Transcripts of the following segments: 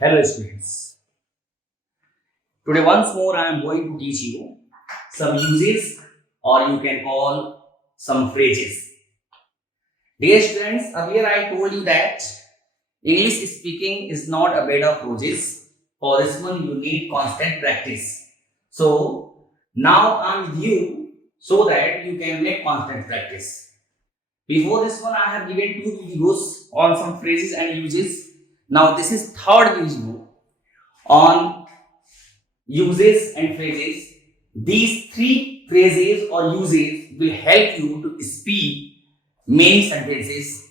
Hello students. Today once more I am going to teach you some uses or you can call some phrases. Dear students, earlier I told you that English speaking is not a bed of roses. For this one you need constant practice. So now I am with you so that you can make constant practice. Before this one I have given two videos on some phrases and uses. Now this is third video on uses and phrases. These three phrases or uses will help you to speak many sentences.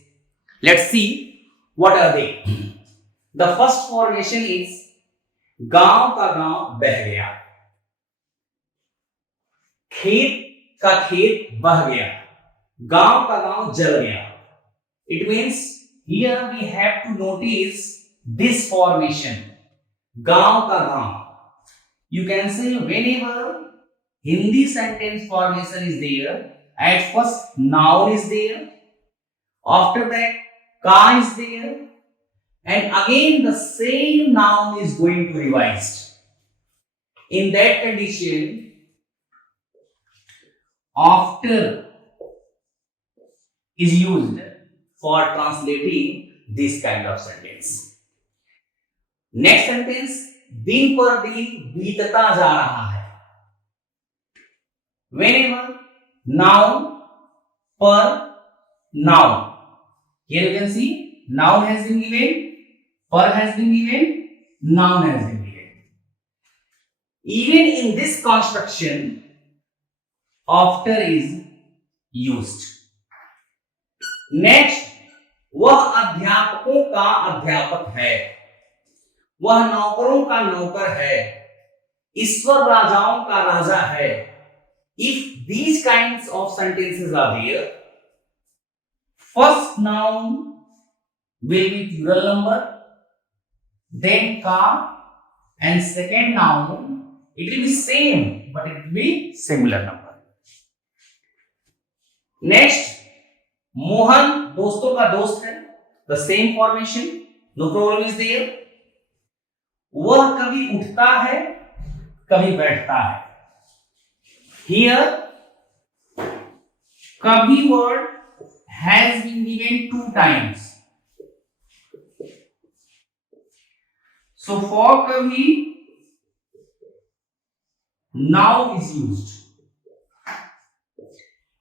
Let's see what are they. The first formation is गांव का गांव बह गया, खेत का खेत बह गया, गांव का गांव जल गया. It means here we have to notice this formation, गांव का गांव. You can say whenever Hindi sentence formation is there, at first noun is there, after that ka is there, and again the same noun is going to revised. In that condition, after is used for translating this kind of sentence. Next sentence, दिन पर दिन बीतता जा रहा है. Whenever noun per noun, here you can see noun has been given, per has been given, noun has been given. Even in this construction, after is used. Next, वह अध्यापकों का अध्यापक है, वह नौकरों का नौकर है, ईश्वर राजाओं का राजा है. If these kinds of sentences are there, first noun will be plural number, then ka, and second noun it will be same but it will be singular number. Next, Mohan दोस्तों का दोस्त है, the same formation, no problem is there. वह कभी उठता है कभी बैठता है. Here कभी word has been given two times. So for कभी now is used.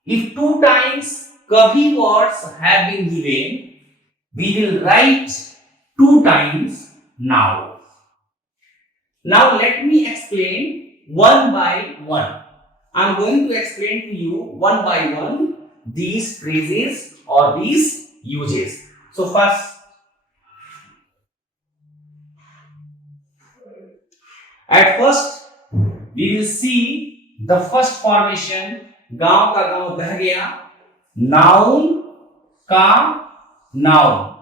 If two times कभी words have been given, we will write two times now. Now let me explain one by one. I am going to explain to you one by one these phrases or these uses. So first, at first we will see the first formation, गांव का गांव बह गया. Noun का noun,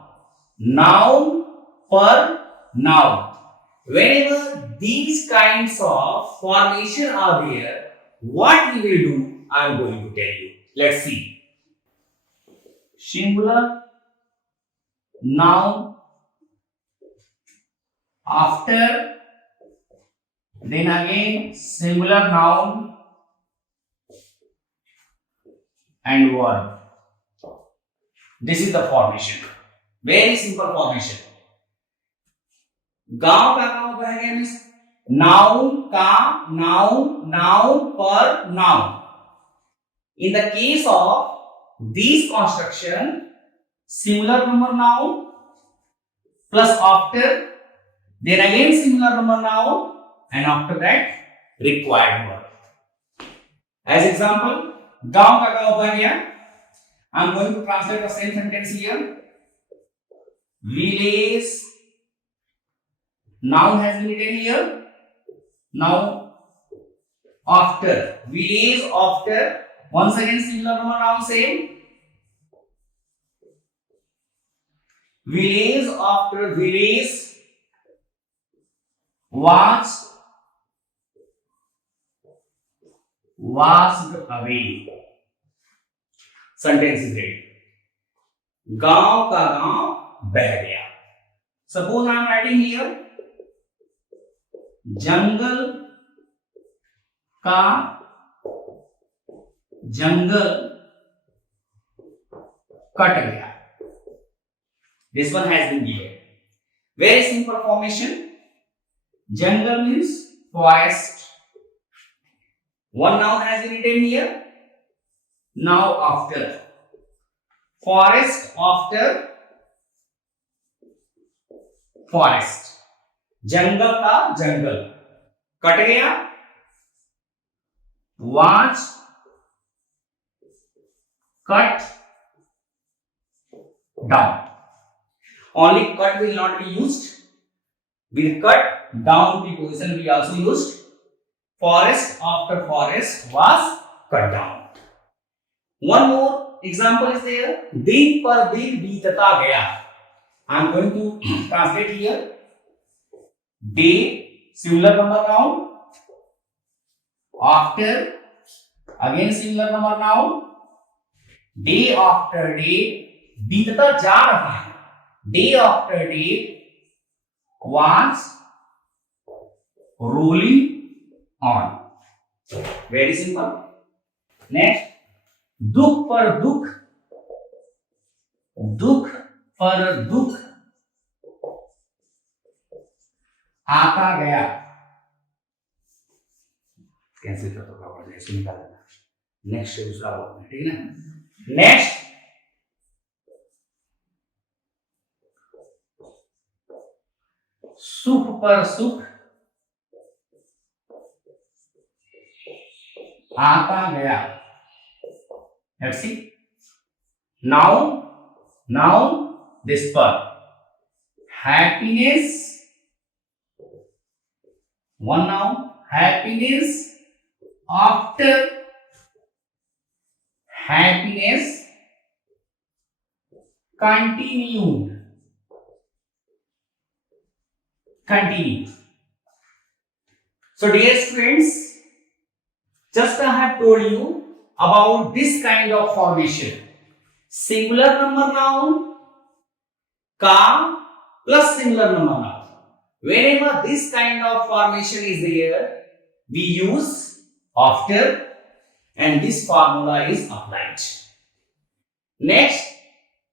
noun per noun. Whenever these kinds of formation are there, what we will do, I am going to tell you. Let's see. Singular noun, after, then again singular noun and verb. This is the formation. Very simple formation. गांव का गांव बह गया means noun का noun, noun पर noun. In the case of these construction, singular number noun plus after, then again singular number noun, and after that required verb. As example, गांव का गांव बह गया. I am going to translate the same sentence here. Village, noun has been written here. Now after, village after, once again singular number noun same. Village after village was away. Sentence is ready. गांव का गांव बह गया. Suppose I am writing here जंगल का जंगल cut गया. This one has been given. Very simple formation. Jungle means forest. One noun has been written here. Now after forest, after forest. जंगल का जंगल cut गया. Was cut down. Only cut will not be used. With cut down preposition we also used. Forest after forest was cut down. One more example is there. दिन पर दिन बीतता गया. I am going to translate here. Day singular number noun. After again singular number noun. Day after day बीतता जा रहा है. Day after day was rolling on. Very simple. Next, दुख पर दुख, दुख पर दुख आता गया. कैंसिल कर दो प्रॉपर, इसको निकाल देना. नेक्स्ट दूसरा वर्ड में, ठीक है ना. नेक्स्ट, सुख पर सुख आता गया. Let's see. Noun this पर happiness. One noun happiness. After happiness continued. So dear students, just I have told you about this kind of formation. Singular number noun ka plus singular number noun. Whenever this kind of formation is there, we use after and this formula is applied. Next,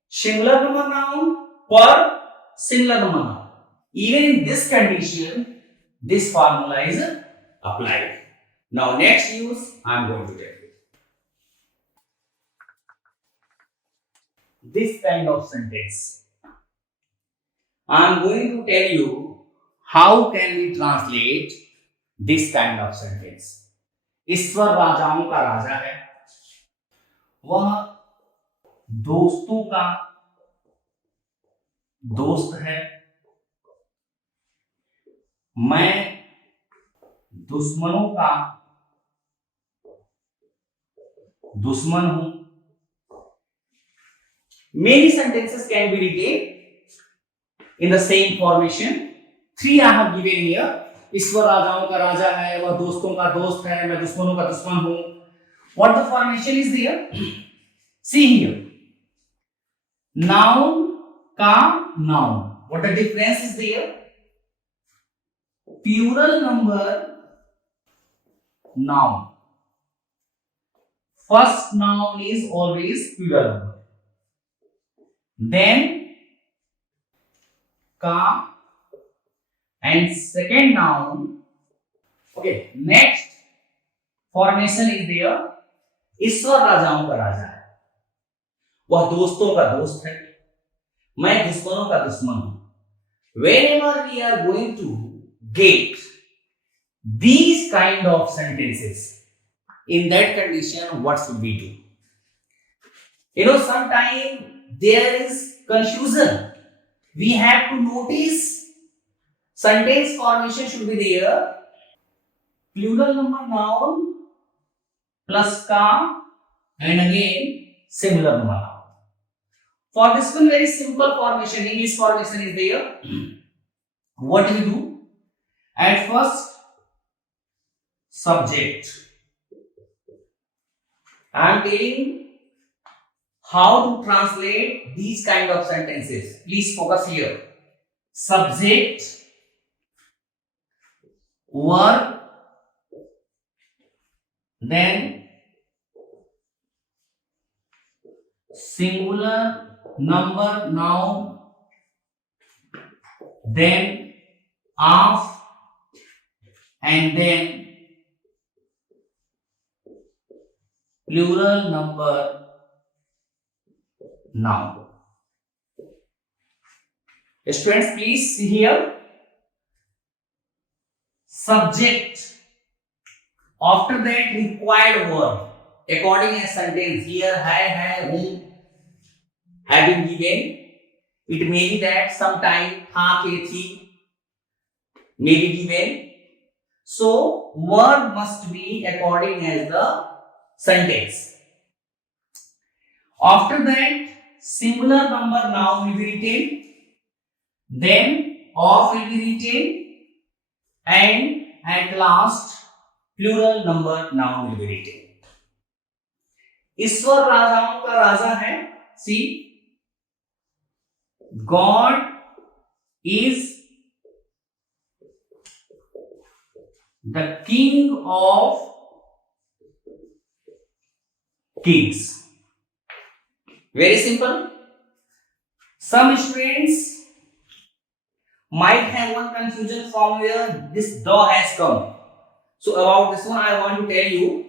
singular number noun per singular number noun. Even in this condition, this formula is applied. Now next use I am going to tell you. This kind of sentence. I am going to tell you how can we translate this kind of sentence. ईश्वर राजाओं का राजा है. वह दोस्तों का दोस्त है. मैं दुश्मनों का दुश्मन हूं. Many sentences can be written in the same formation. Three I have given here. ईश्वर राजाओं का राजा है, वह दोस्तों का दोस्त है, मैं दुश्मनों का दुश्मन हूं. What the formation is there? See here. Noun का noun. What the difference is there? Plural number noun. First noun is always plural number. Then ka and second noun. Okay, next formation is there. ईश्वर राजाओं का राजा है, वह दोस्तों का दोस्त है, मैं दुश्मनों का दुश्मन हूं. Whenever we are going to get these kind of sentences, in that condition what should we do? You know, sometimes there is confusion. We have to notice sentence formation should be there. Plural number noun plus ka and again singular number noun. For this one, very simple formation, English formation is there. What do we do? At first, subject. I am telling how to translate these kind of sentences. Please focus here. Subject, verb, then singular number noun, then of, and then plural number noun. Students, please see here. Subject, after that required verb according as sentence. Here hai, whom have been given. It may be that sometime tha, ke, thi may be given. So verb must be according as the sentence. After that, singular number noun will be written, then of will be written, and at last plural number noun will be written. ईश्वर राजाओं का राजा है. See, God is the king of kings. Very simple. Some students might have one confusion from where this the has come. So about this one I want to tell you,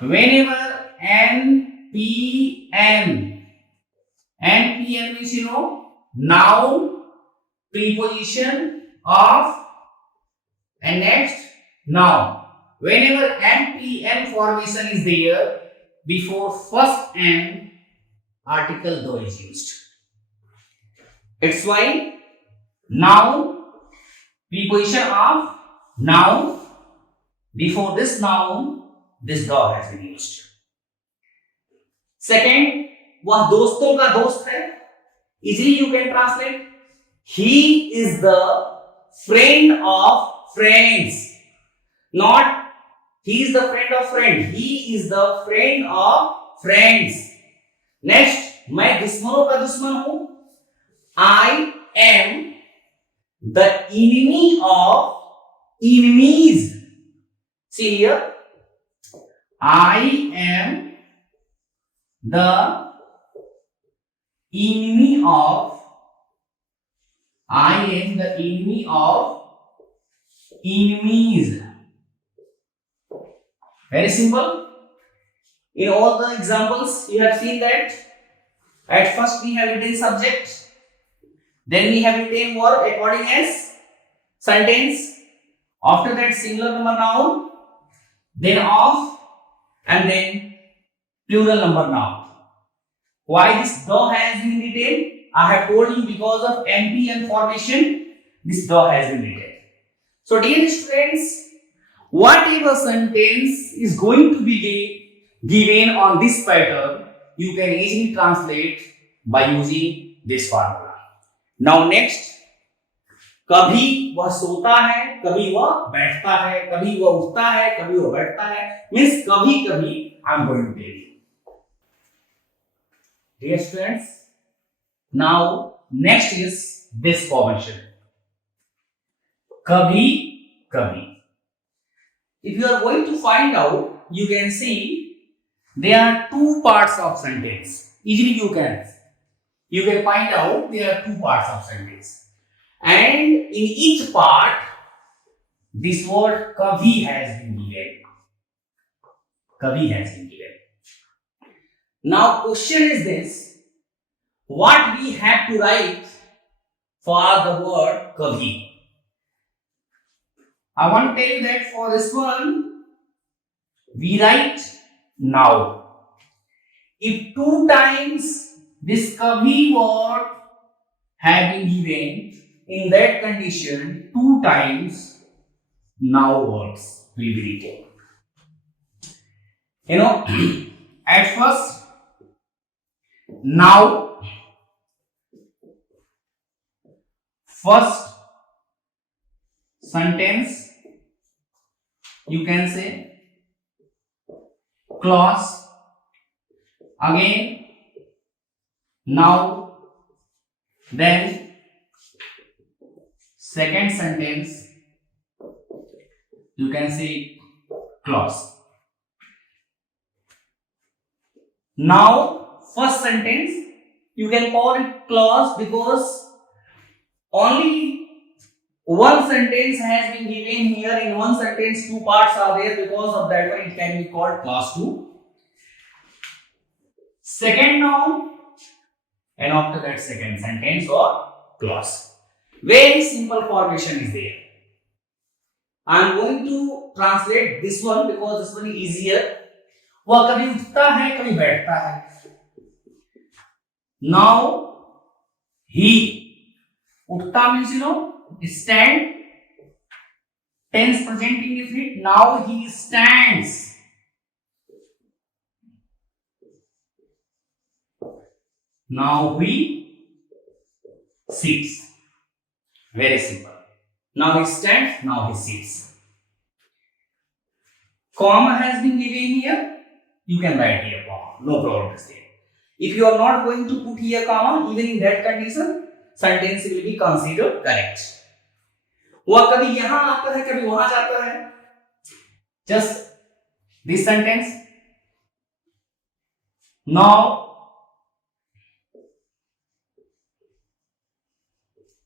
whenever NPN means noun, preposition of, and next noun. Whenever NPN formation is there, before first N, article though is used. It's why noun, preposition of, noun, before this noun, this dog has been used. Second, वह दोस्तों का दोस्त है. Easily you can translate. He is the friend of friends. Not he is the friend of friend. He is the friend of friends. Next, मैं दुश्मनों का दुश्मन हूं. I am the enemy of enemies. See here. I am the enemy of enemies. Very simple. In all the examples you have seen that at first we have written subject, then we have written verb according as sentence, after that singular number noun, then of, and then plural number noun. Why this the has been written? I have told you, because of NPN formation, this the has been written. So dear students, whatever sentence is going to be given on this pattern, you can easily translate by using this formula. Now next, कभी वह सोता है, कभी वह बैठता है, कभी वह उठता है, कभी वह बैठता है, means कभी कभी I am going to tell you. Dear students, now next is this formation. कभी कभी. If you are going to find out, you can see there are two parts of sentence. Easily you can find out there are two parts of sentence. And in each part, this word kabhi has been given. Kabhi has been given. Now question is this: what we have to write for the word kabhi? I want to tell you that for this one, we write now. If two times this kabhi word have been given, in that condition, two times now words will be written. At first, now, first sentence, you can say clause, again Now, then, second sentence, you can say clause. Now, first sentence, you can call it clause because only one sentence has been given here. In one sentence, two parts are there. Because of that one, it can be called clause 2. Second noun, and after that second sentence or clause. Very simple formation is there. I am going to translate this one because this one is easier. वह कभी उठता है कभी बैठता है. Now he, उठता means stand. Tense present indefinite. Now he stands. Now he sits. Very simple. Now he stands, now he sits. Comma has been given here. You can write here comma. No problem is there. If you are not going to put here comma, even in that condition, sentence will be considered correct. वह कभी यहां आता है कभी वहां जाता है. Just this sentence. Now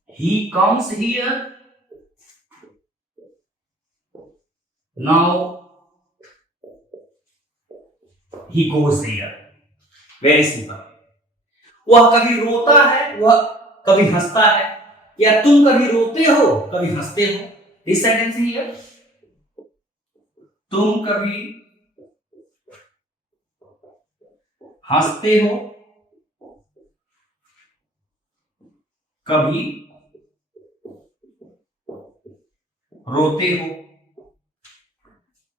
he comes here. Now he goes there. Very simple. वह कभी रोता है वह कभी हंसता है, या तुम कभी रोते हो कभी हंसते हो. This sentence here. तुम कभी हंसते हो कभी रोते हो.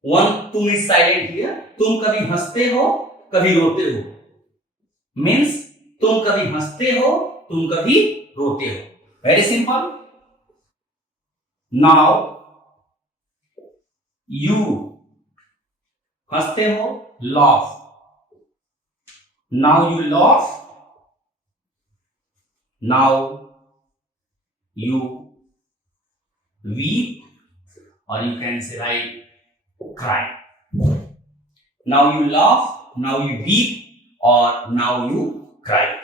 वन तुम इज साइलेंट हियर. तुम कभी हंसते हो कभी रोते हो मीन्स तुम कभी हंसते हो तुम कभी रोते हो. Very simple. नाउ यू हंसते हो laugh. Now you laugh. Now you weep, or you can say like cry. Now you laugh, now you weep, or now you cry.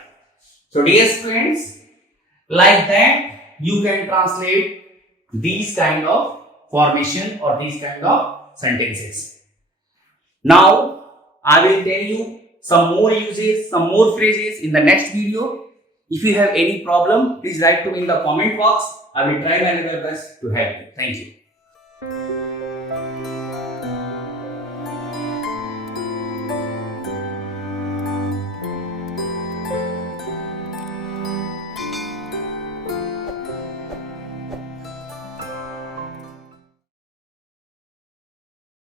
So dear students, like that you can translate these kind of formation or these kind of sentences. Now I will tell you some more uses, some more phrases in the next video. If you have any problem, please write to me in the comment box. I will try my level best to help you. Thank you.